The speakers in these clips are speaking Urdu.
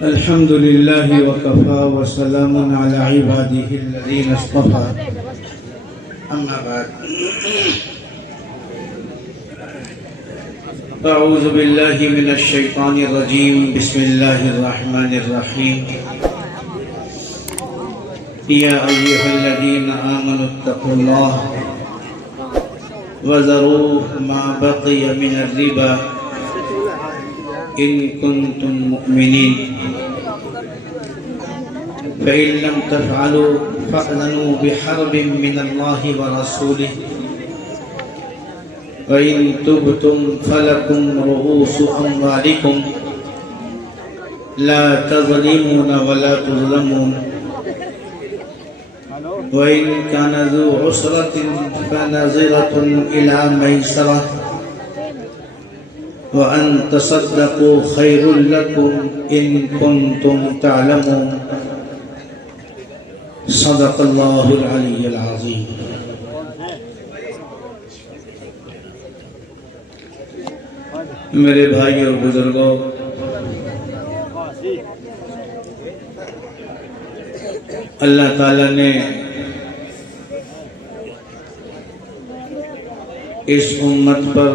الحمد لله وكفى وسلام على عباده الذين اصطفى أما بعد أعوذ بالله من الشيطان الرجيم بسم الله الرحمن الرحيم يا أيها الذين آمنوا اتقوا الله وذروا ما بقي من الربا إن كنتم مؤمنين فإن لم تفعلوا فأذنوا بحرب من الله ورسوله وإن تبتم فلكم رؤوس أموالكم لا تظلمون ولا تظلمون وإن كان ذو عسرة فنظرة إلى ميسرة وأن تصدقوا خير لكم إن كنتم تعلمون صدق الله العلي العظيم. میرے بھائی اور بزرگوں، اللہ تعالیٰ نے اس امت پر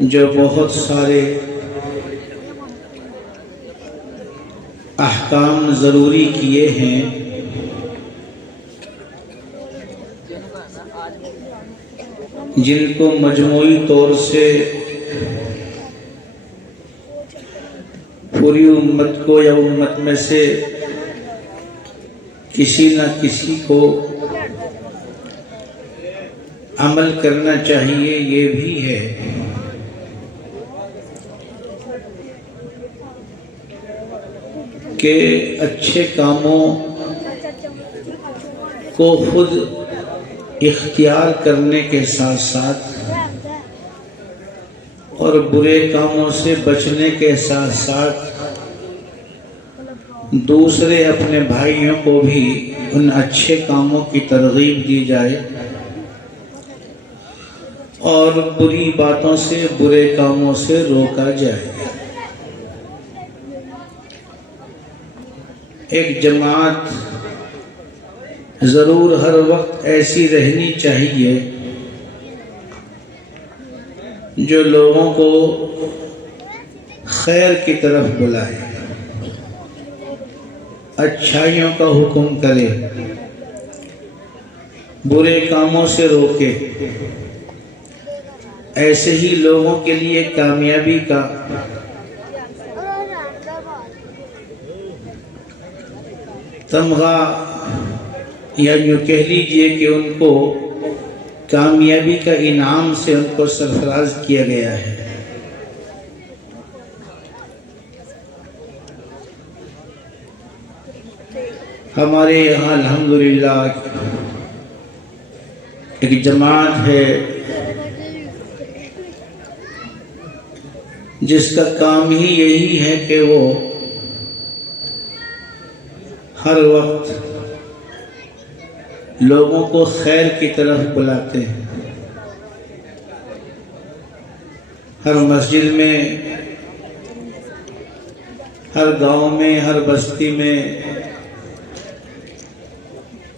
جو بہت سارے احکام ضروری کیے ہیں، جن کو مجموعی طور سے پوری امت کو یا امت میں سے کسی نہ کسی کو عمل کرنا چاہیے، یہ بھی ہے کہ اچھے کاموں کو خود اختیار کرنے کے ساتھ ساتھ اور برے کاموں سے بچنے کے ساتھ ساتھ دوسرے اپنے بھائیوں کو بھی ان اچھے کاموں کی ترغیب دی جائے اور بری باتوں سے برے کاموں سے روکا جائے۔ ایک جماعت ضرور ہر وقت ایسی رہنی چاہیے جو لوگوں کو خیر کی طرف بلائے، اچھائیوں کا حکم کرے، برے کاموں سے روکے۔ ایسے ہی لوگوں کے لیے کامیابی کا تمغہ یا یوں کہہ لیجئے کہ ان کو کامیابی کا انعام سے ان کو سرفراز کیا گیا ہے۔ ہمارے یہاں الحمدللہ ایک جماعت ہے جس کا کام ہی یہی ہے کہ وہ ہر وقت لوگوں کو خیر کی طرف بلاتے ہیں۔ ہر مسجد میں، ہر گاؤں میں، ہر بستی میں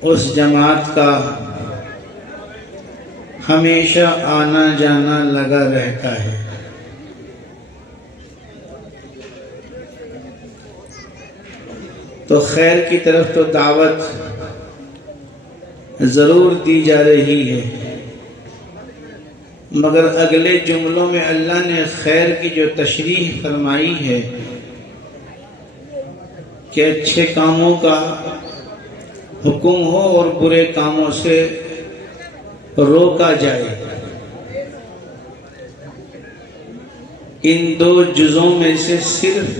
اس جماعت کا ہمیشہ آنا جانا لگا رہتا ہے۔ تو خیر کی طرف تو دعوت ضرور دی جا رہی ہے، مگر اگلے جملوں میں اللہ نے خیر کی جو تشریح فرمائی ہے کہ اچھے کاموں کا حکم ہو اور برے کاموں سے روکا جائے، ان دو جزوں میں سے صرف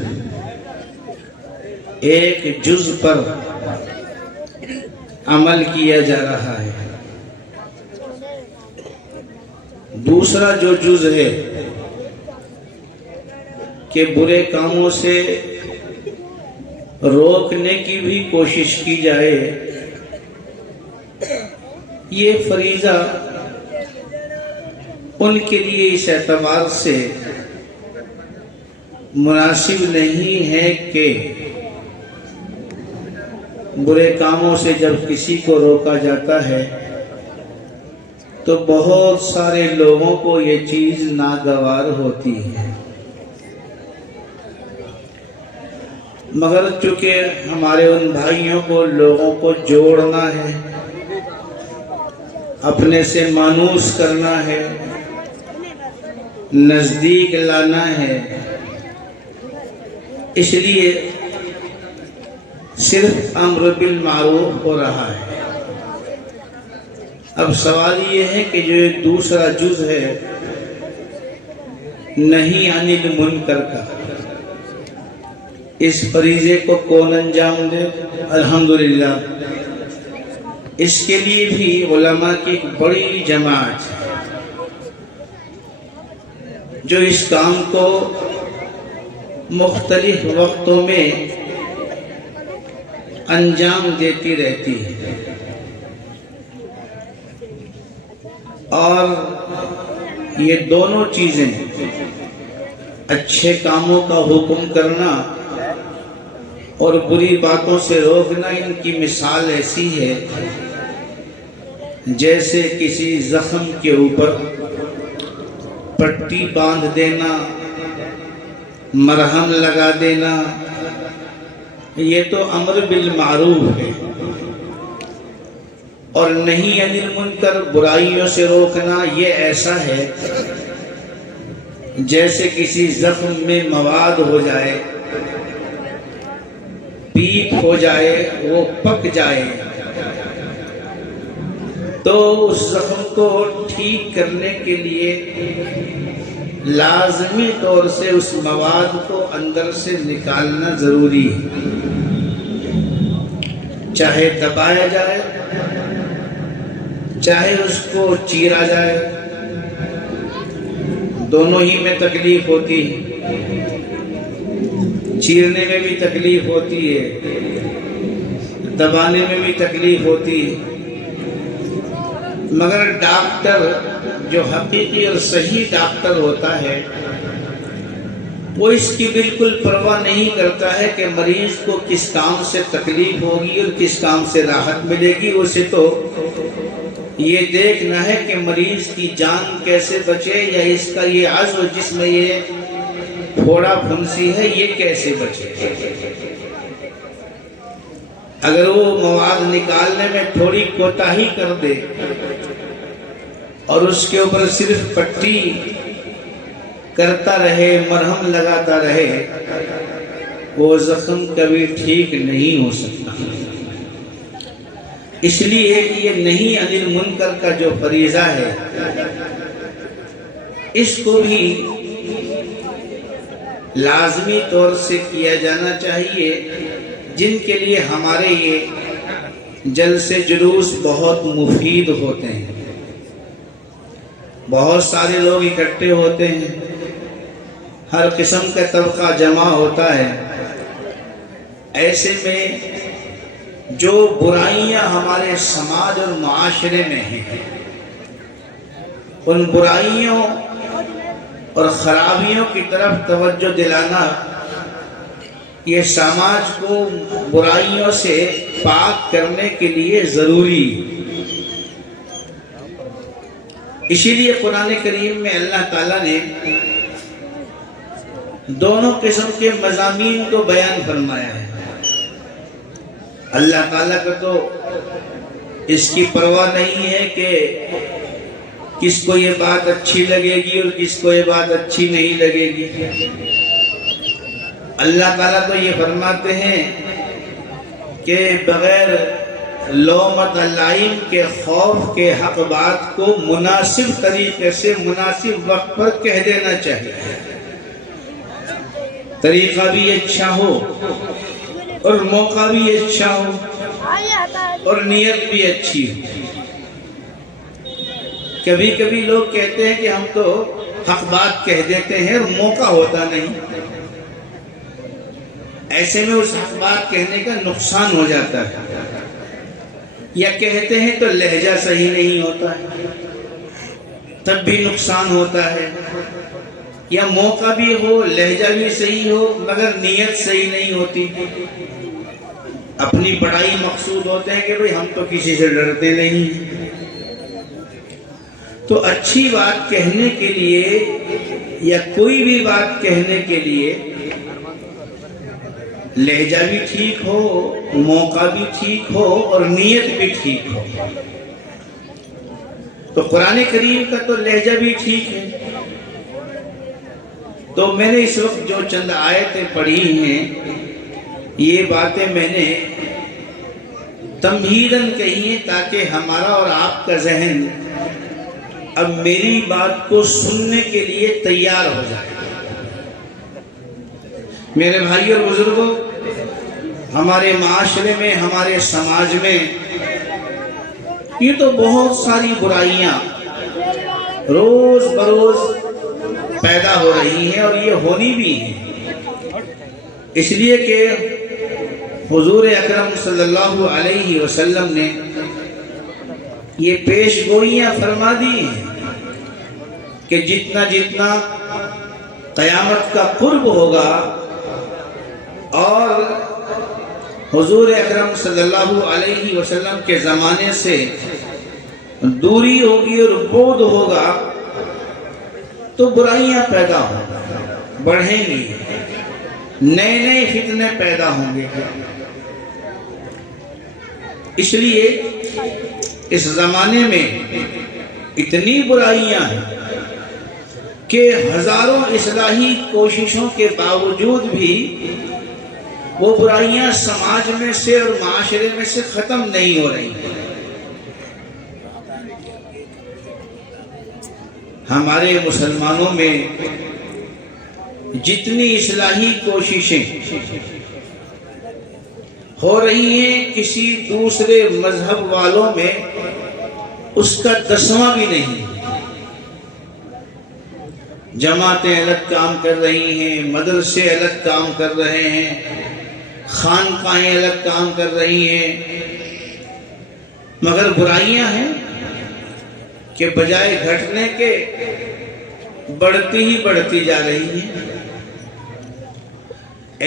ایک جز پر عمل کیا جا رہا ہے۔ دوسرا جو جز ہے کہ برے کاموں سے روکنے کی بھی کوشش کی جائے، یہ فریضہ ان کے لیے اس اعتبار سے مناسب نہیں ہے کہ برے کاموں سے جب کسی کو روکا جاتا ہے تو بہت سارے لوگوں کو یہ چیز ناگوار ہوتی ہے، مگر چونکہ ہمارے ان بھائیوں کو لوگوں کو جوڑنا ہے، اپنے سے مانوس کرنا ہے، نزدیک لانا ہے، اس لیے صرف امر بالمعروف ہو رہا ہے۔ اب سوال یہ ہے کہ جو ایک دوسرا جز ہے نہی عن المنکر کا، اس فریضے کو کون انجام دے؟ الحمدللہ اس کے لیے بھی علماء کی ایک بڑی جماعت ہے جو اس کام کو مختلف وقتوں میں انجام دیتی رہتی ہے، اور یہ دونوں چیزیں اچھے کاموں کا حکم کرنا اور بری باتوں سے روکنا، ان کی مثال ایسی ہے جیسے کسی زخم کے اوپر پٹی باندھ دینا، مرہم لگا دینا، یہ تو امر بالمعروف ہے، اور نہی عن المنکر برائیوں سے روکنا یہ ایسا ہے جیسے کسی زخم میں مواد ہو جائے، پیپ ہو جائے، وہ پک جائے، تو اس زخم کو ٹھیک کرنے کے لیے لازمی طور سے اس مواد کو اندر سے نکالنا ضروری ہے، چاہے دبایا جائے چاہے اس کو چیرا جائے، دونوں ہی میں تکلیف ہوتی ہے، چیرنے میں بھی تکلیف ہوتی ہے، دبانے میں بھی تکلیف ہوتی ہے، مگر ڈاکٹر جو حقیقی اور صحیح ڈاکٹر ہوتا ہے وہ اس کی بالکل پرواہ نہیں کرتا ہے کہ مریض کو کس کام سے تکلیف ہوگی اور کس کام سے راحت ملے گی، اسے تو یہ دیکھنا ہے کہ مریض کی جان کیسے بچے، یا اس کا یہ عضو جس میں یہ پھوڑا پھنسی ہے یہ کیسے بچے۔ اگر وہ مواد نکالنے میں تھوڑی کوتاہی کر دے اور اس کے اوپر صرف پٹی کرتا رہے، مرہم لگاتا رہے، وہ زخم کبھی ٹھیک نہیں ہو سکتا۔ اس لیے یہ نہی عن المنکر کا جو فریضہ ہے اس کو بھی لازمی طور سے کیا جانا چاہیے، جن کے لیے ہمارے یہ جلسے جلوس بہت مفید ہوتے ہیں، بہت سارے لوگ اکٹھے ہوتے ہیں، ہر قسم کا طبقہ جمع ہوتا ہے، ایسے میں جو برائیاں ہمارے سماج اور معاشرے میں ہیں ان برائیوں اور خرابیوں کی طرف توجہ دلانا، یہ سماج کو برائیوں سے پاک کرنے کے لیے ضروری۔ اسی لیے قرآن کریم میں اللہ تعالیٰ نے دونوں قسم کے مضامین کو بیان فرمایا ہے۔ اللہ تعالیٰ کو تو اس کی پرواہ نہیں ہے کہ کس کو یہ بات اچھی لگے گی اور کس کو یہ بات اچھی نہیں لگے گی۔ اللہ تعالیٰ تو یہ فرماتے ہیں کہ بغیر لومۃ لائم کے خوف کے حق بات کو مناسب طریقے سے مناسب وقت پر کہہ دینا چاہیے، طریقہ بھی اچھا ہو اور موقع بھی اچھا ہو اور نیت بھی اچھی ہو۔ کبھی کبھی لوگ کہتے ہیں کہ ہم تو حق بات کہہ دیتے ہیں اور موقع ہوتا نہیں، ایسے میں اس حق بات کہنے کا نقصان ہو جاتا ہے، یا کہتے ہیں تو لہجہ صحیح نہیں ہوتا ہے تب بھی نقصان ہوتا ہے، یا موقع بھی ہو، لہجہ بھی صحیح ہو، مگر نیت صحیح نہیں ہوتی. اپنی بڑائی مقصود ہوتے ہیں کہ بھئی ہم تو کسی سے ڈرتے نہیں. تو اچھی بات کہنے کے لیے یا کوئی بھی بات کہنے کے لیے لہجہ بھی ٹھیک ہو، موقع بھی ٹھیک ہو اور نیت بھی ٹھیک ہو. تو قرآن کریم کا تو لہجہ بھی ٹھیک ہے. تو میں نے اس وقت جو چند آیتیں پڑھی ہیں، یہ باتیں میں نے تمہیداً کہی ہیں تاکہ ہمارا اور آپ کا ذہن اب میری بات کو سننے کے لیے تیار ہو جائے. میرے بھائی اور بزرگوں، ہمارے معاشرے میں، ہمارے سماج میں یہ تو بہت ساری برائیاں روز بروز پیدا ہو رہی ہیں اور یہ ہونی بھی ہیں. اس لیے کہ حضور اکرم صلی اللہ علیہ وسلم نے یہ پیش گوئیاں فرما دی ہیں کہ جتنا جتنا قیامت کا قرب ہوگا اور حضور اکرم صلی اللہ علیہ وسلم کے زمانے سے دوری ہوگی اور بعد ہوگا تو برائیاں پیدا ہوں، بڑھیں گی، نئے نئے فتنے پیدا ہوں گے. اس لیے اس زمانے میں اتنی برائیاں ہیں کہ ہزاروں اصلاحی کوششوں کے باوجود بھی وہ برائیاں سماج میں سے اور معاشرے میں سے ختم نہیں ہو رہی. ہمارے مسلمانوں میں جتنی اصلاحی کوششیں ہو رہی ہیں، کسی دوسرے مذہب والوں میں اس کا 10واں بھی نہیں. جماعتیں الگ کام کر رہی ہیں، مدرسے الگ کام کر رہے ہیں، خانقاہیں الگ کام کر رہی ہیں، مگر برائیاں ہیں کہ بجائے گھٹنے کے بڑھتی ہی بڑھتی جا رہی ہیں.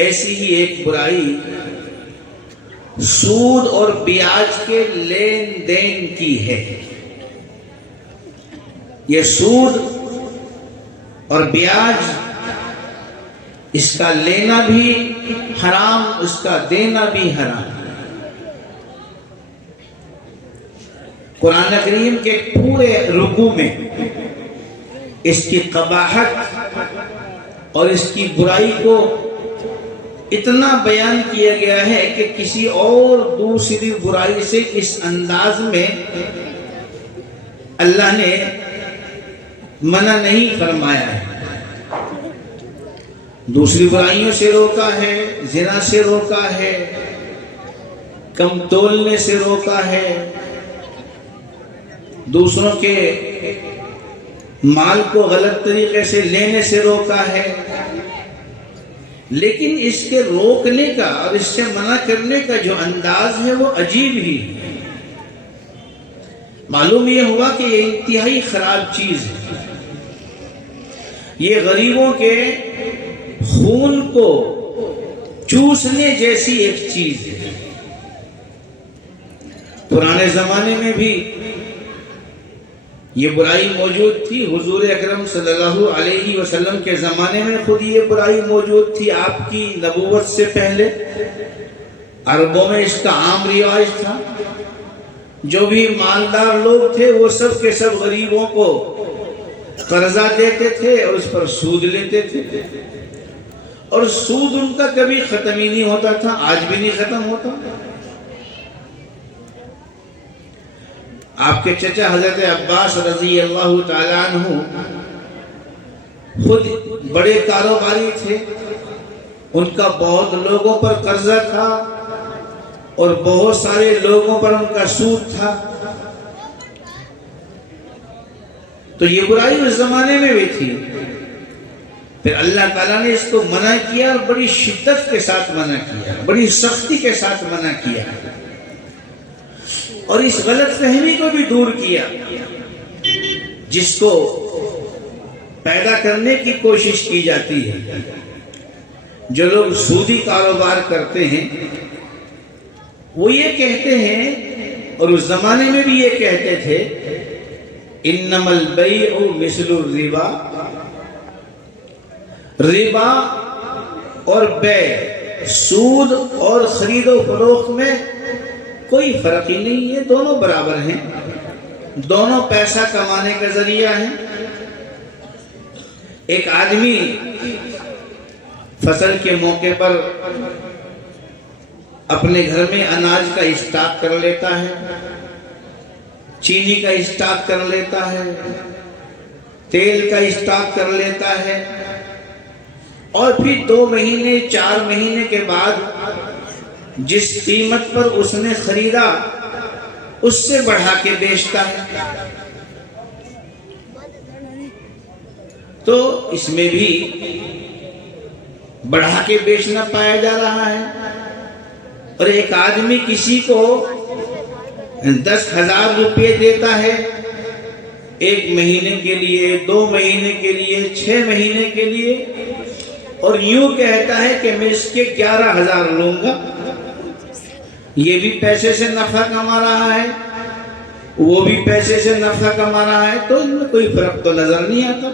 ایسی ہی ایک برائی سود اور بیاج کے لین دین کی ہے. یہ سود اور بیاج، اس کا لینا بھی حرام، اس کا دینا بھی حرام. قرآن کریم کے پورے رکوع میں اس کی قباحت اور اس کی برائی کو اتنا بیان کیا گیا ہے کہ کسی اور دوسری برائی سے اس انداز میں اللہ نے منع نہیں فرمایا ہے. دوسری برائیوں سے روکا ہے، زنا سے روکا ہے، کم تولنے سے روکا ہے، دوسروں کے مال کو غلط طریقے سے لینے سے روکا ہے. لیکن اس کے روکنے کا اور اس سے منع کرنے کا جو انداز ہے وہ عجیب ہی ہے. معلوم یہ ہوا کہ یہ انتہائی خراب چیز ہے. یہ غریبوں کے خون کو چوسنے جیسی ایک چیز ہے. پرانے زمانے میں بھی یہ برائی موجود تھی. حضور اکرم صلی اللہ علیہ وسلم کے زمانے میں خود یہ برائی موجود تھی. آپ کی نبوت سے پہلے عربوں میں اس کا عام رواج تھا. جو بھی مالدار لوگ تھے وہ سب کے سب غریبوں کو قرضہ دیتے تھے اور اس پر سود لیتے تھے، اور سود ان کا کبھی ختم ہی نہیں ہوتا تھا، آج بھی نہیں ختم ہوتا. آپ کے چچا حضرت عباس رضی اللہ تعالیٰ عنہ خود بڑے کاروباری تھے. ان کا بہت لوگوں پر قرضہ تھا اور بہت سارے لوگوں پر ان کا سود تھا. تو یہ برائی اس زمانے میں بھی تھی. پھر اللہ تعالیٰ نے اس کو منع کیا اور بڑی شدت کے ساتھ منع کیا، بڑی سختی کے ساتھ منع کیا، اور اس غلط فہمی کو بھی دور کیا جس کو پیدا کرنے کی کوشش کی جاتی ہے۔ جو لوگ سودی کاروبار کرتے ہیں وہ یہ کہتے ہیں، اور اس زمانے میں بھی یہ کہتے تھے، انما البیع مثل الربا، ربا اور بیع، سود اور خرید و فروخت میں کوئی فرق ہی نہیں ہے، دونوں برابر ہیں، دونوں پیسہ کمانے کا ذریعہ ہیں۔ ایک آدمی فصل کے موقع پر اپنے گھر میں اناج کا اسٹاک کر لیتا ہے، چینی کا اسٹاک کر لیتا ہے، تیل کا اسٹاک کر لیتا ہے، اور پھر 2 مہینے 4 مہینے کے بعد جس قیمت پر اس نے خریدا اس سے بڑھا کے بیچتا ہے۔ تو اس میں بھی بڑھا کے بیچنا پایا جا رہا ہے۔ اور ایک آدمی کسی کو 10,000 روپے دیتا ہے 1 مہینے کے لیے، 2 مہینے کے لیے، 6 مہینے کے لیے، اور یوں کہتا ہے کہ میں اس کے 11,000 لوں گا۔ یہ بھی پیسے سے نفع کما رہا ہے، وہ بھی پیسے سے نفع کما رہا ہے، تو ان میں کوئی فرق تو نظر نہیں آتا۔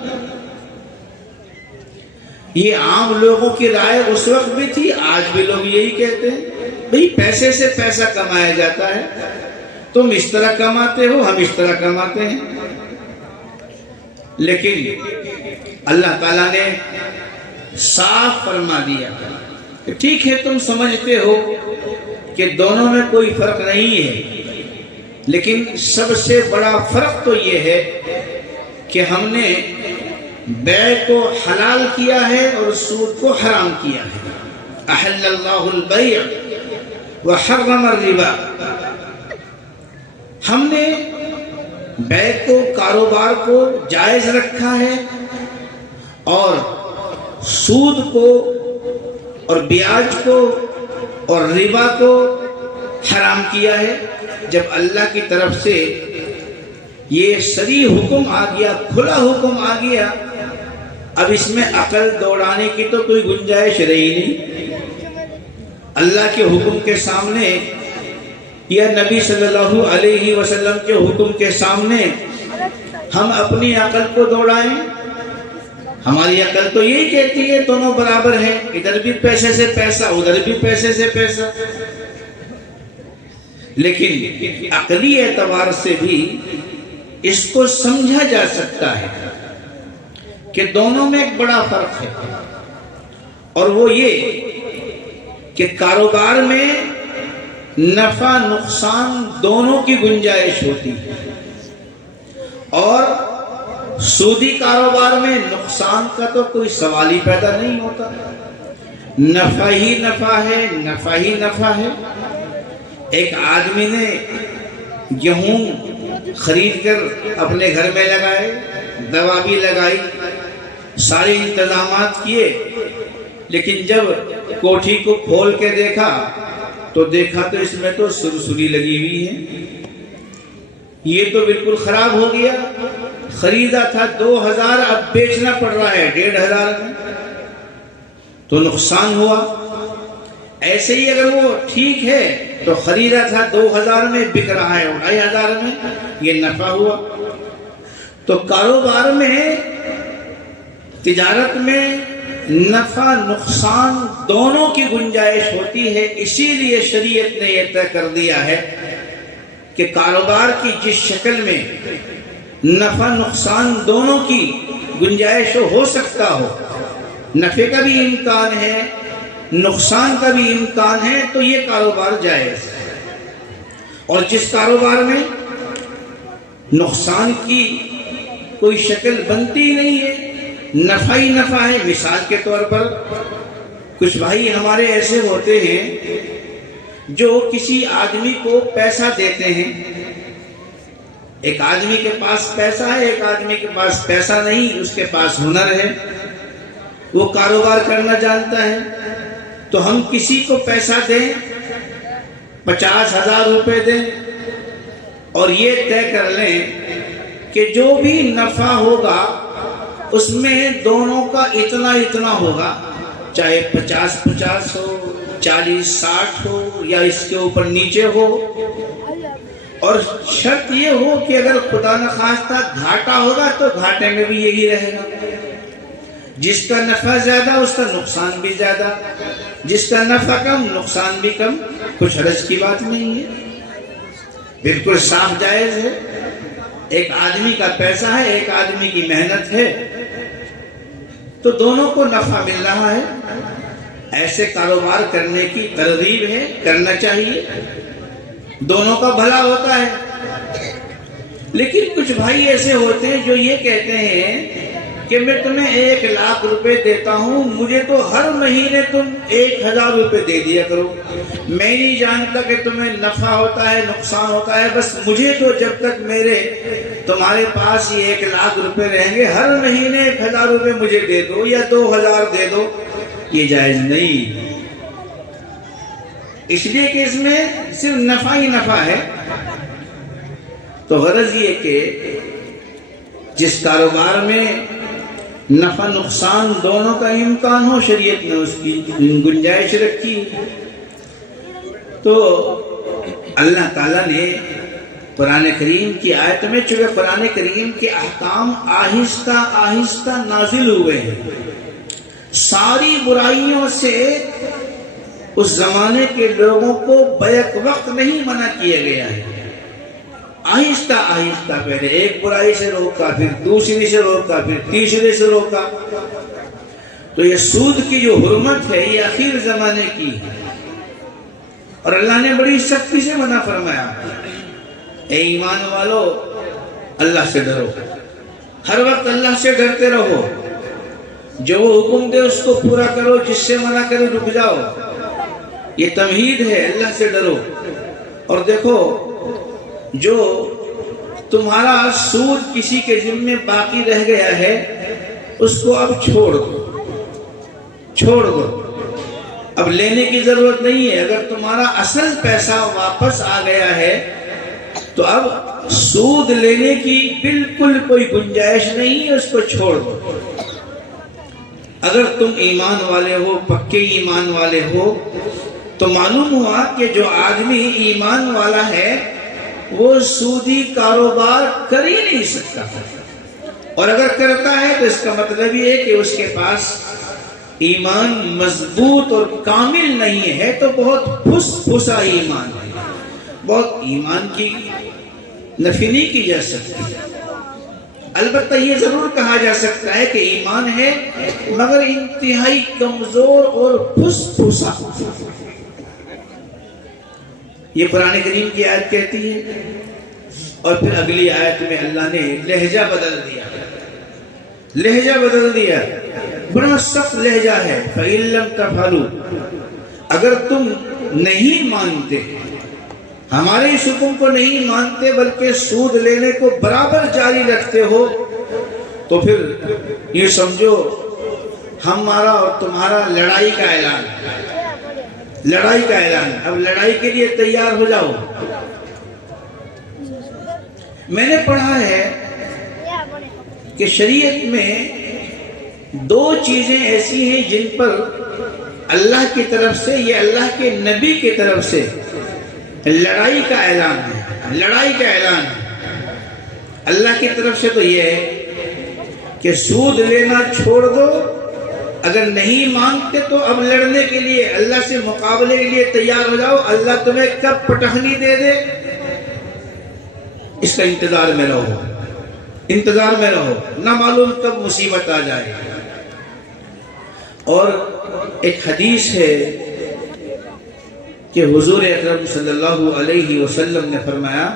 یہ عام لوگوں کی رائے اس وقت بھی تھی، آج بھی لوگ یہی کہتے ہیں، بھئی پیسے سے پیسہ کمایا جاتا ہے، تم اس طرح کماتے ہو، ہم اس طرح کماتے ہیں۔ لیکن اللہ تعالیٰ نے صاف فرما دیا کہ ٹھیک ہے، تم سمجھتے ہو کہ دونوں میں کوئی فرق نہیں ہے، لیکن سب سے بڑا فرق تو یہ ہے کہ ہم نے بیع کو حلال کیا ہے اور سود کو حرام کیا ہے۔ احل اللہ البیع وحرم الربا۔ ہم نے بیع کو، کاروبار کو جائز رکھا ہے، اور سود کو اور بیاج کو اور ربا کو حرام کیا ہے۔ جب اللہ کی طرف سے یہ صریح حکم آ گیا، کھلا حکم آ گیا، اب اس میں عقل دوڑانے کی تو کوئی گنجائش رہی نہیں۔ اللہ کے حکم کے سامنے یا نبی صلی اللہ علیہ وسلم کے حکم کے سامنے ہم اپنی عقل کو دوڑائیں؟ ہماری عقل تو یہی کہتی ہے دونوں برابر ہیں، ادھر بھی پیسے سے پیسہ، ادھر بھی پیسے سے پیسہ۔ لیکن عقلی اعتبار سے بھی اس کو سمجھا جا سکتا ہے کہ دونوں میں ایک بڑا فرق ہے، اور وہ یہ کہ کاروبار میں نفع نقصان دونوں کی گنجائش ہوتی ہے، اور سودی کاروبار میں نقصان کا تو کوئی سوال ہی پیدا نہیں ہوتا، نفع ہی نفع ہے، نفع ہی نفع ہے۔ ایک آدمی نے گیہوں خرید کر اپنے گھر میں لگائے، دوا بھی لگائی، سارے انتظامات کیے، لیکن جب کوٹھی کو کھول کے دیکھا تو اس میں تو سرسری لگی ہوئی ہے، یہ تو بالکل خراب ہو گیا۔ خریدا تھا 2,000، اب بیچنا پڑ رہا ہے 1,500 میں، تو نقصان ہوا۔ ایسے ہی اگر وہ ٹھیک ہے تو خریدا تھا 2,000 میں، بک رہا ہے 2,500 میں، یہ نفع ہوا۔ تو کاروبار میں، تجارت میں نفع نقصان دونوں کی گنجائش ہوتی ہے، اسی لیے شریعت نے یہ طے کر دیا ہے کہ کاروبار کی جس شکل میں نفع نقصان دونوں کی گنجائش ہو سکتا ہو، نفع کا بھی امکان ہے، نقصان کا بھی امکان ہے، تو یہ کاروبار جائز ہے۔ اور جس کاروبار میں نقصان کی کوئی شکل بنتی نہیں ہے، نفع ہی نفع ہے، مثال کے طور پر کچھ بھائی ہمارے ایسے ہوتے ہیں جو کسی آدمی کو پیسہ دیتے ہیں، ایک آدمی کے پاس پیسہ ہے، ایک آدمی کے پاس پیسہ نہیں، اس کے پاس ہنر ہے، وہ کاروبار کرنا جانتا ہے، تو ہم کسی کو پیسہ دیں، 50,000 روپے دیں، اور یہ طے کر لیں کہ جو بھی نفع ہوگا اس میں دونوں کا اتنا اتنا ہوگا، چاہے 50-50 ہو، 40-60 ہو، یا اس کے اوپر نیچے ہو، اور شرط یہ ہو کہ اگر خدا نخواستہ گھاٹا ہوگا تو گھاٹے میں بھی یہی رہے گا۔ جس کا نفع زیادہ اس کا نقصان بھی زیادہ، جس کا نفع کم نقصان بھی کم، کچھ حرج کی بات نہیں ہے، بالکل صاف جائز ہے۔ ایک آدمی کا پیسہ ہے، ایک آدمی کی محنت ہے، تو دونوں کو نفع مل رہا ہے، ایسے کاروبار کرنے کی ترغیب ہے، کرنا چاہیے، دونوں کا بھلا ہوتا ہے۔ لیکن کچھ بھائی ایسے ہوتے ہیں جو یہ کہتے ہیں کہ میں تمہیں 1,00,000 روپے دیتا ہوں، مجھے تو ہر مہینے تم 1,000 روپے دے دیا کرو، میں نہیں جانتا کہ تمہیں نفع ہوتا ہے نقصان ہوتا ہے، بس مجھے تو جب تک تمہارے پاس یہ 1,00,000 روپے رہیں گے، ہر مہینے 1,000 روپے مجھے دے دو یا 2,000 دے دو، یہ جائز نہیں، اس لیے کہ اس میں صرف نفع ہی نفع ہے۔ تو غرض یہ کہ جس کاروبار میں نفع نقصان دونوں کا امکان ہو، شریعت نے اس کی گنجائش رکھی، تو اللہ تعالیٰ نے قرآن کریم کی آیت میں، چونکہ قرآن کریم کے احکام آہستہ آہستہ نازل ہوئے ہیں، ساری برائیوں سے اس زمانے کے لوگوں کو بیک وقت نہیں منع کیا گیا ہے، آہستہ آہستہ پہلے ایک برائی سے روکا، پھر دوسری سے روکا، پھر تیسرے سے روکا۔ تو یہ سود کی جو حرمت ہے یہ آخر زمانے کی ہے، اور اللہ نے بڑی سختی سے منع فرمایا، اے ایمان والو اللہ سے ڈرو، ہر وقت اللہ سے ڈرتے رہو، جو وہ حکم دے اس کو پورا کرو، جس سے منع کرے رک جاؤ، یہ تمہید ہے، اللہ سے ڈرو۔ اور دیکھو، جو تمہارا سود کسی کے ذمے باقی رہ گیا ہے اس کو اب چھوڑ دو، اب لینے کی ضرورت نہیں ہے، اگر تمہارا اصل پیسہ واپس آ گیا ہے تو اب سود لینے کی بالکل کوئی گنجائش نہیں ہے، اس کو چھوڑ دو۔ اگر تم ایمان والے ہو، پکے ایمان والے ہو، تو معلوم ہوا کہ جو آدمی ایمان والا ہے وہ سودی کاروبار کر ہی نہیں سکتا، اور اگر کرتا ہے تو اس کا مطلب یہ ہے کہ اس کے پاس ایمان مضبوط اور کامل نہیں ہے، تو بہت پھسا ایمان ہے، بہت ایمان کی نفی نہیں کی جا سکتی۔ البتہ یہ ضرور کہا جا سکتا ہے کہ ایمان ہے مگر انتہائی کمزور اور پھسا۔ یہ قرآن کریم کی آیت کہتی ہے، اور پھر اگلی آیت میں اللہ نے لہجہ بدل دیا، بڑا سخت لہجہ ہے، فَإِن لَّمْ تَفْعَلُوا، اگر تم نہیں مانتے، ہمارے اس حکم کو نہیں مانتے بلکہ سود لینے کو برابر جاری رکھتے ہو، تو پھر یہ سمجھو ہمارا اور تمہارا لڑائی کا اعلان، اب لڑائی کے لیے تیار ہو جاؤ۔ میں نے پڑھا ہے کہ شریعت میں 2 چیزیں ایسی ہیں جن پر اللہ کی طرف سے یا اللہ کے نبی کی طرف سے لڑائی کا اعلان ہے، اللہ کی طرف سے تو یہ ہے کہ سود لینا چھوڑ دو، اگر نہیں مانتے تو اب لڑنے کے لیے، اللہ سے مقابلے کے لیے تیار ہو جاؤ، اللہ تمہیں کب پٹخنی دے دے اس کا انتظار میں رہو، نہ معلوم کب مصیبت آ جائے۔ اور ایک حدیث ہے کہ حضور اکرم صلی اللہ علیہ وسلم نے فرمایا،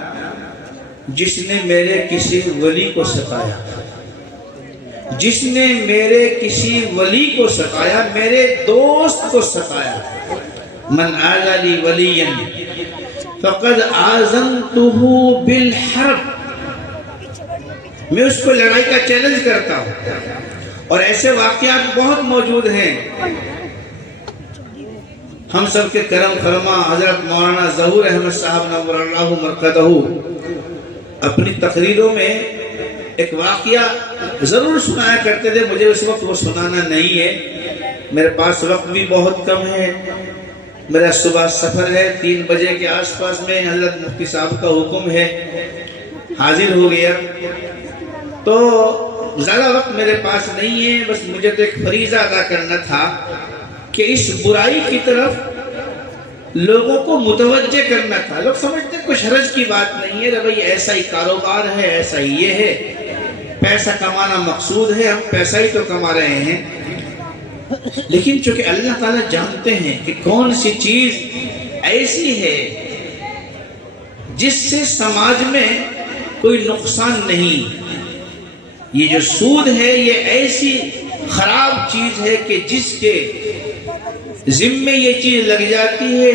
جس نے میرے کسی ولی کو ستایا، میرے دوست کو ستایا، من آذى لي وليا فقد آذنته بالحرب، میں اس کو لڑائی کا چیلنج کرتا ہوں، اور ایسے واقعات بہت موجود ہیں۔ ہم سب کے کرم فرما حضرت مولانا ظہور احمد صاحب نور اللہ مرقدہ اپنی تقریروں میں ایک واقعہ ضرور سنایا کرتے تھے، مجھے اس وقت وہ سنانا نہیں ہے، میرے پاس وقت بھی بہت کم ہے، میرا صبح سفر ہے، 3 بجے کے آس پاس میں حضرت مفتی صاحب کا حکم ہے، حاضر ہو گیا، تو زیادہ وقت میرے پاس نہیں ہے، بس مجھے تو ایک فریضہ ادا کرنا تھا کہ اس برائی کی طرف لوگوں کو متوجہ کرنا تھا۔ لوگ سمجھتے ہیں کچھ حرج کی بات نہیں ہے، بھائی ایسا ہی کاروبار ہے، ایسا ہی یہ ہے، پیسہ کمانا مقصود ہے، ہم پیسہ ہی تو کما رہے ہیں، لیکن چونکہ اللہ تعالیٰ جانتے ہیں کہ کون سی چیز ایسی ہے جس سے سماج میں کوئی نقصان نہیں۔ یہ جو سود ہے یہ ایسی خراب چیز ہے کہ جس کے ذمے یہ چیز لگ جاتی ہے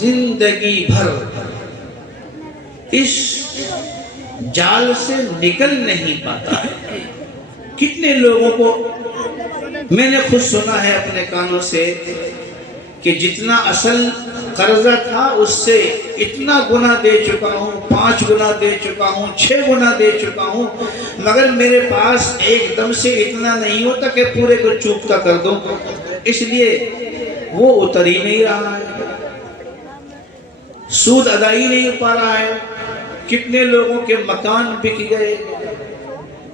زندگی بھر اس جال سے نکل نہیں پاتا ہے۔ کتنے لوگوں کو میں نے خود سنا ہے اپنے کانوں سے کہ جتنا اصل قرضہ تھا اس سے اتنا گنا دے چکا ہوں، 5 گنا دے چکا ہوں، 6 گنا دے چکا ہوں، مگر میرے پاس ایک دم سے اتنا نہیں ہوتا کہ پورے کو چوکتا کر دوں، اس لیے وہ اتر ہی نہیں رہا ہے، سود ادا ہی نہیں پا رہا ہے۔ کتنے لوگوں کے مکان بک گئے،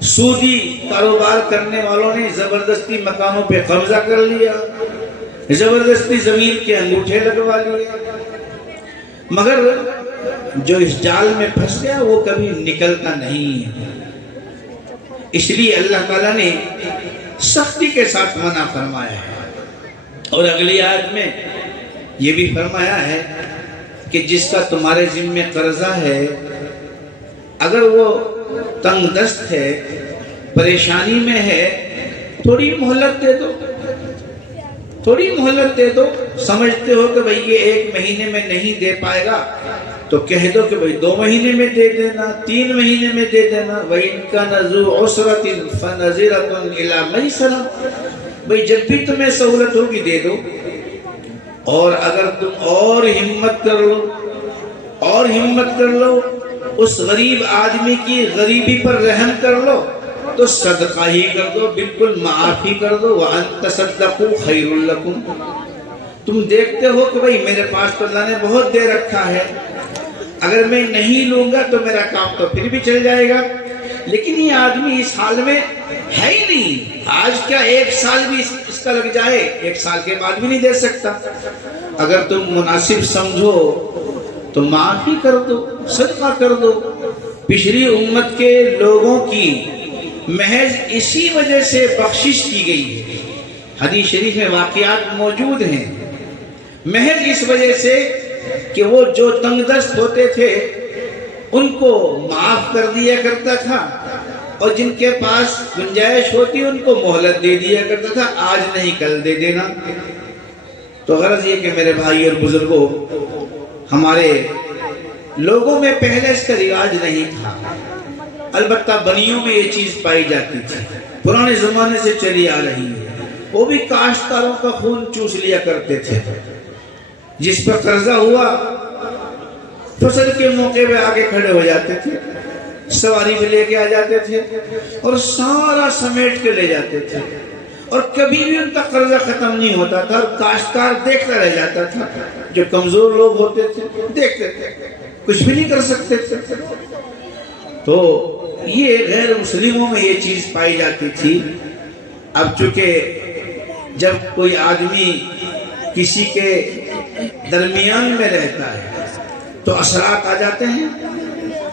سودی کاروبار کرنے والوں نے زبردستی مکانوں پہ قبضہ کر لیا، زبردستی زمین کے انگوٹھے لگوا لیے، مگر جو اس جال میں پھنس گیا وہ کبھی نکلتا نہیں ہے۔ اس لیے اللہ تعالیٰ نے سختی کے ساتھ منع فرمایا ہے، اور اگلی آیت میں یہ بھی فرمایا ہے کہ جس کا تمہارے ذمہ قرضہ ہے، اگر وہ تنگ دست ہے، پریشانی میں ہے، تھوڑی مہلت دے دو، تھوڑی مہلت دے دو۔ سمجھتے ہو کہ بھئی یہ 1 مہینے میں نہیں دے پائے گا تو کہہ دو کہ بھئی 2 مہینے میں دے دینا، 3 مہینے میں دے دینا۔ وَإِن كَانَ ذُو عُسْرَةٍ فَنَظِرَةٌ إِلَىٰ مَيْسَرَةٍ، بھئی جب بھی تمہیں سہولت ہوگی دے دو، اور اگر تم اور ہمت کر لو، اور ہمت کر لو، اس غریب آدمی کی غریبی پر رحم کر لو تو صدقہ ہی کر دو، بالکل معافی کر دو۔ وَأَن تَصَدَّقُوا خَيْرٌ لَكُمْ، تم دیکھتے ہو کہ بھئی میرے پاس تو اللہ نے بہت دے رکھا ہے، اگر میں نہیں لوں گا تو میرا کام تو پھر بھی چل جائے گا، لیکن یہ آدمی اس حال میں ہے ہی نہیں، آج کیا 1 سال بھی اس کا لگ جائے، 1 سال کے بعد بھی نہیں دے سکتا، اگر تم مناسب سمجھو تو معافی کر دو، صدقہ کر دو۔ پچھلی امت کے لوگوں کی محض اسی وجہ سے بخشش کی گئی ہے، حدیث شریف میں واقعات موجود ہیں، محض اس وجہ سے کہ وہ جو تنگ دست ہوتے تھے ان کو معاف کر دیا کرتا تھا، اور جن کے پاس گنجائش ہوتی ان کو مہلت دے دیا کرتا تھا، آج نہیں کل دے دینا۔ تو غرض یہ کہ میرے بھائی اور بزرگوں، ہمارے لوگوں میں پہلے اس کا رواج نہیں تھا، البتہ بنیوں میں یہ چیز پائی جاتی تھی، پرانے زمانے سے چلی آ رہی ہے، وہ بھی کاشتکاروں کا خون چوس لیا کرتے تھے، جس پر قرضہ ہوا فصل کے موقع پہ آگے کھڑے ہو جاتے تھے، سواری بھی لے کے آ جاتے تھے اور سارا سمیٹ کے لے جاتے تھے، اور کبھی بھی ان کا قرضہ ختم نہیں ہوتا تھا، اور کاشتکار دیکھتا رہ جاتا تھا، جو کمزور لوگ ہوتے تھے دیکھتے تھے، کچھ بھی نہیں کر سکتے تھے۔ تو یہ غیر مسلموں میں یہ چیز پائی جاتی تھی۔ اب چونکہ جب کوئی آدمی کسی کے درمیان میں رہتا ہے تو اثرات آ جاتے ہیں،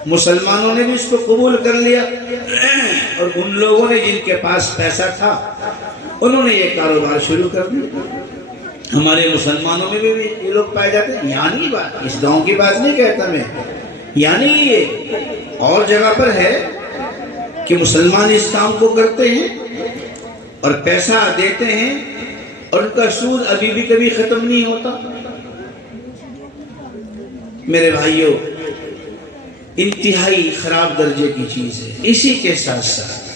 مسلمانوں نے بھی اس کو قبول کر لیا، اور ان لوگوں نے جن کے پاس پیسہ تھا انہوں نے یہ کاروبار شروع کر دیا۔ ہمارے مسلمانوں میں بھی یہ لوگ پائے جاتے ہیں، یعنی بات اس گاؤں کی بات نہیں کہتا میں، یعنی یہ اور جگہ پر ہے کہ مسلمان اس کام کو کرتے ہیں اور پیسہ دیتے ہیں، اور ان کا سود ابھی بھی کبھی ختم نہیں ہوتا۔ میرے بھائیوں، انتہائی خراب درجے کی چیز ہے۔ اسی کے ساتھ ساتھ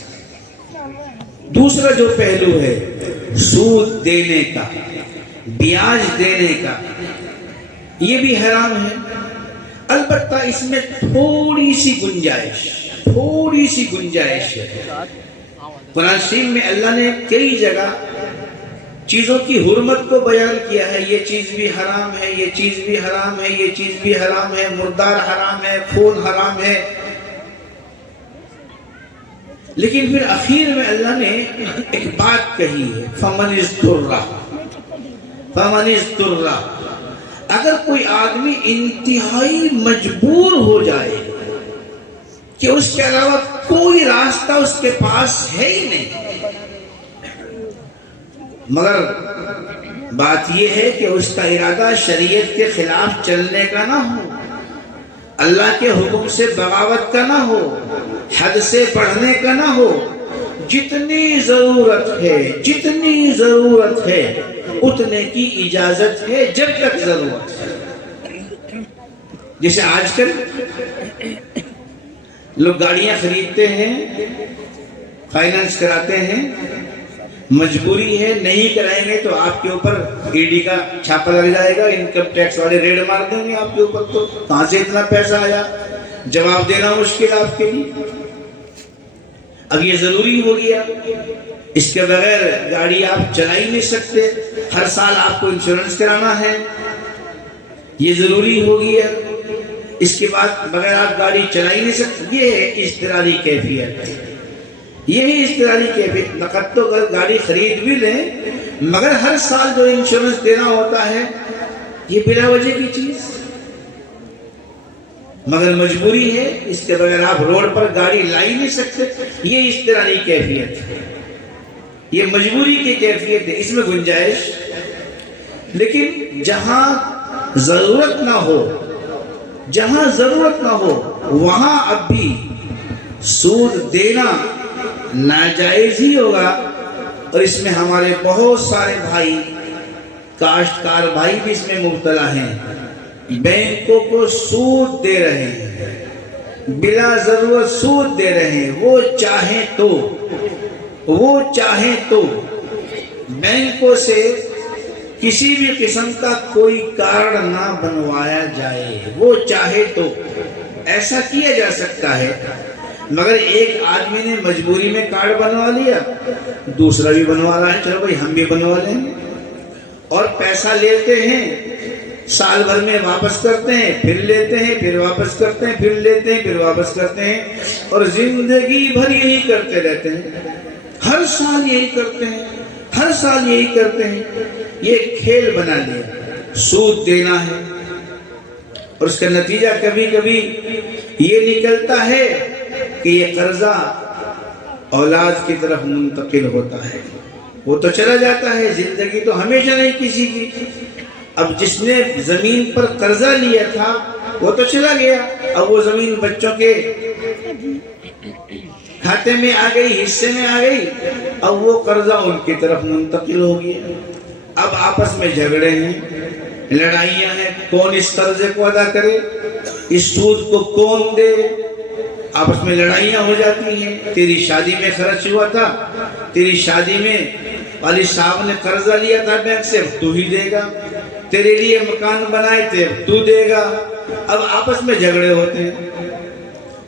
دوسرا جو پہلو ہے سود دینے کا، بیاج دینے کا، یہ بھی حرام ہے، البتہ اس میں تھوڑی سی گنجائش، تھوڑی سی گنجائش ہے۔ قرآن شریف میں اللہ نے کئی جگہ چیزوں کی حرمت کو بیان کیا ہے، یہ چیز بھی حرام ہے، یہ چیز بھی حرام ہے، یہ چیز بھی حرام ہے، مردار حرام ہے، خون حرام ہے، لیکن پھر اخیر میں اللہ نے ایک بات کہی ہے، فَمَنِ اضْطُرَّ، اگر کوئی آدمی انتہائی مجبور ہو جائے کہ اس کے علاوہ کوئی راستہ اس کے پاس ہے ہی نہیں، مگر بات یہ ہے کہ اس کا ارادہ شریعت کے خلاف چلنے کا نہ ہو، اللہ کے حکم سے بغاوت کا نہ ہو، حد سے بڑھنے کا نہ ہو، جتنی ضرورت ہے اتنے کی اجازت ہے جب تک ضرورت ہے۔ جیسے آج کل لوگ گاڑیاں خریدتے ہیں، فائنانس کراتے ہیں، مجبوری ہے، نہیں کرائیں گے تو آپ کے اوپر ED کا چھاپا لگ جائے گا، انکم ٹیکس والے ریڈ مار دیں گے آپ کے اوپر، تو کہاں سے اتنا پیسہ آیا، جواب دینا مشکل آپ کے لیے۔ اب یہ ضروری ہو گیا، اس کے بغیر گاڑی آپ چلا ہی نہیں سکتے، ہر سال آپ کو انشورنس کرانا ہے، یہ ضروری ہو گیا، اس کے بعد بغیر آپ گاڑی چلا ہی نہیں سکتے۔ یہ ہے اضطراری کیفیت، یہی اضطراری کیفیت۔ نقد تو گاڑی خرید بھی لیں مگر ہر سال جو انشورنس دینا ہوتا ہے یہ بلا وجہ کی چیز، مگر مجبوری ہے، اس کے بغیر آپ روڈ پر گاڑی لا ہی نہیں سکتے۔ یہ اضطراری کیفیت ہے، یہ مجبوری کی کیفیت ہے، اس میں گنجائش۔ لیکن جہاں ضرورت نہ ہو وہاں اب بھی سود دینا ناجائز ہی ہوگا، اور اس میں ہمارے بہت سارے بھائی، کاشتکار بھائی بھی اس میں مبتلا ہیں، بینکوں کو سود دے رہے ہیں، بلا ضرورت سود دے رہے ہیں۔ وہ چاہیں تو بینکوں سے کسی بھی قسم کا کوئی کارڈ نہ بنوایا جائے، وہ چاہے تو ایسا کیا جا سکتا ہے، مگر ایک آدمی نے مجبوری میں کارڈ بنوا لیا، دوسرا بھی بنوا رہا ہے، چلو بھائی ہم بھی بنوا لیں گے، اور پیسہ لیتے ہیں، سال بھر میں واپس کرتے ہیں، پھر لیتے ہیں، پھر واپس کرتے ہیں، پھر لیتے ہیں، پھر واپس کرتے ہیں، اور زندگی بھر یہی کرتے رہتے ہیں، ہر سال یہی کرتے ہیں، ہر سال یہی کرتے ہیں۔ یہ کھیل بنا لیا، سود دینا ہے، اور اس کا نتیجہ کبھی کبھی یہ نکلتا ہے کہ یہ قرضہ اولاد کی طرف منتقل ہوتا ہے، وہ تو چلا جاتا ہے، زندگی تو ہمیشہ نہیں کسی کی۔ اب جس نے زمین پر قرضہ لیا تھا وہ تو چلا گیا، اب وہ زمین بچوں کے کھاتے میں آ گئی، حصے میں آ گئی، اب وہ قرضہ ان کی طرف منتقل ہو گیا۔ اب آپس میں جھگڑے ہیں، لڑائیاں ہیں، کون اس قرضے کو ادا کرے، اس سود کو کون دے، آپس میں لڑائیاں ہو جاتی ہیں۔ تیری شادی میں خرچ ہوا تھا، تیری شادی میں والد صاحب نے قرضہ لیا تھا بینک سے، تو ہی دے گا، تیرے لیے مکان بنائے تھے تو دے گا، اب آپس میں جھگڑے ہوتے ہیں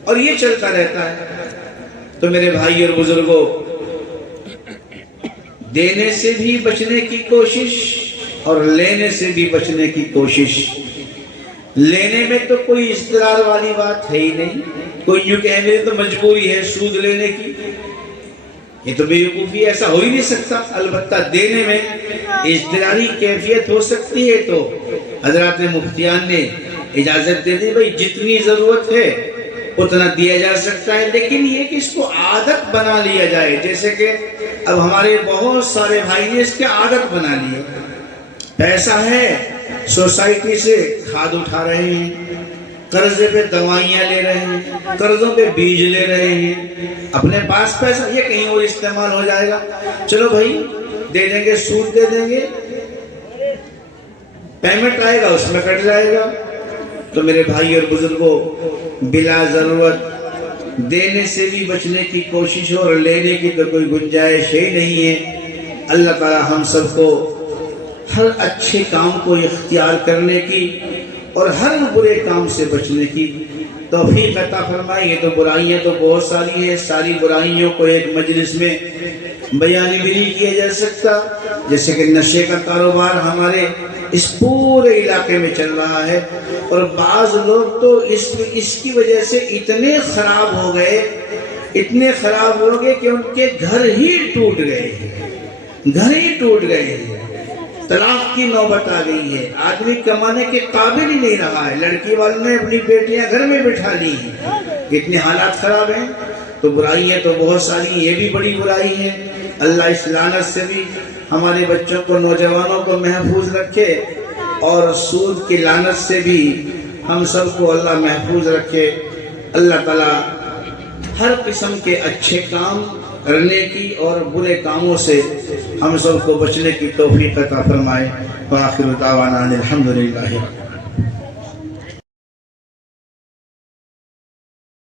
اور یہ چلتا رہتا ہے۔ تو میرے بھائی اور بزرگوں، دینے سے بھی بچنے کی کوشش اور لینے سے بھی بچنے کی کوشش۔ لینے میں تو کوئی اضطرار والی بات ہے ہی نہیں، کوئی یوں کہ میری تو مجبوری ہے سود لینے کی، یہ تو بیوقوفی، ایسا ہو ہی نہیں سکتا۔ البتہ دینے میں اضطراری کیفیت ہو سکتی ہے، تو حضرات مفتیان نے اجازت دے دی، بھائی جتنی ضرورت ہے اتنا دیا جا سکتا ہے، لیکن یہ کہ اس کو عادت بنا لیا جائے، جیسے کہ اب ہمارے بہت سارے بھائی نے اس کی عادت بنا لی، پیسہ ہے سوسائٹی سے کھاد اٹھا رہے ہیں، قرضے پہ دوائیاں لے رہے ہیں، قرضوں پہ بیج لے رہے ہیں، اپنے پاس پیسہ یہ کہیں اور استعمال ہو جائے گا، چلو بھائی دے دیں گے، سود دے دیں گے، پیمنٹ آئے گا اس میں کٹ جائے گا۔ تو میرے بھائی اور بزرگوں، بلا ضرورت دینے سے بھی بچنے کی کوشش ہو، اور لینے کی تو کوئی گنجائش ہی نہیں ہے۔ اللہ تعالی ہم سب کو ہر اچھے کام کو اختیار کرنے کی اور ہر برے کام سے بچنے کی توفیق عطا فرمائے۔ یہ تو برائیاں تو بہت ساری ہیں، ساری برائیوں کو ایک مجلس میں بیان بھی نہیں کیا جا سکتا۔ جیسے کہ نشے کا کاروبار ہمارے اس پورے علاقے میں چل رہا ہے، اور بعض لوگ تو اس کی وجہ سے اتنے خراب ہو گئے کہ ان کے گھر ہی ٹوٹ گئے ہیں، طلاق کی نوبت آ گئی ہے، آدمی کمانے کے قابل ہی نہیں رہا ہے، لڑکی والوں نے اپنی بیٹیاں گھر میں بٹھا لی ہیں، کتنے حالات خراب ہیں۔ تو برائیاں تو بہت ساری، یہ بھی بڑی برائی ہے۔ اللہ اس لعنت سے بھی ہمارے بچوں کو، نوجوانوں کو محفوظ رکھے، اور سود کی لعنت سے بھی ہم سب کو اللہ محفوظ رکھے۔ اللہ تعالیٰ ہر قسم کے اچھے کام کرنے کی اور برے کاموں سے ہم سب کو بچنے کی توفیق عطا فرمائے۔ وآخر دعوانا الحمدللہ۔